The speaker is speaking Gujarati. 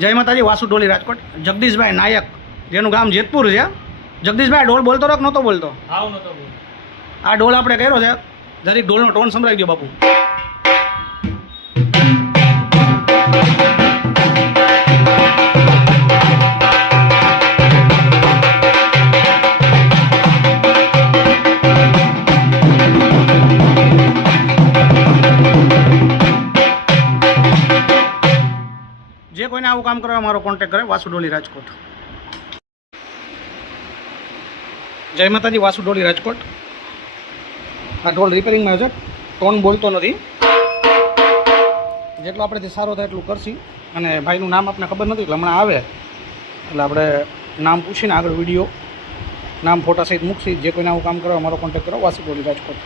જય માતાજી, વાસુ ડોલી રાજકોટ. જગદીશભાઈ નાયક, જેનું ગામ જેતપુર છે. જગદીશભાઈ ઢોલ બોલતો રહો કે નહોતો બોલતો? હાવ નહોતો બોલતો. આ ઢોલ આપણે કર્યો છે, જરીક ઢોલનો ટોન સંભળાવી દો બાપુ. જે કોઈને આવું કામ કરવા મારો કોન્ટેક્ટ કરે, વાસુ ડોલી રાજકોટ. જય માતાજી, વાસુ ડોલી રાજકોટ. આ ઢોલ રિપેરિંગમાં છે, ટોન બોલતો નથી. જેટલો આપણેથી સારો થાય એટલું કરશી. અને ભાઈનું નામ આપણે ખબર નથી, એટલે હમણાં આવે એટલે આપણે નામ પૂછીને આગળ વિડીયો નામ ફોટા સહિત મૂકશી. જે કોઈને આવું કામ કરવા મારો કોન્ટેક્ટ કરો, વાસુ ડોલી રાજકોટ.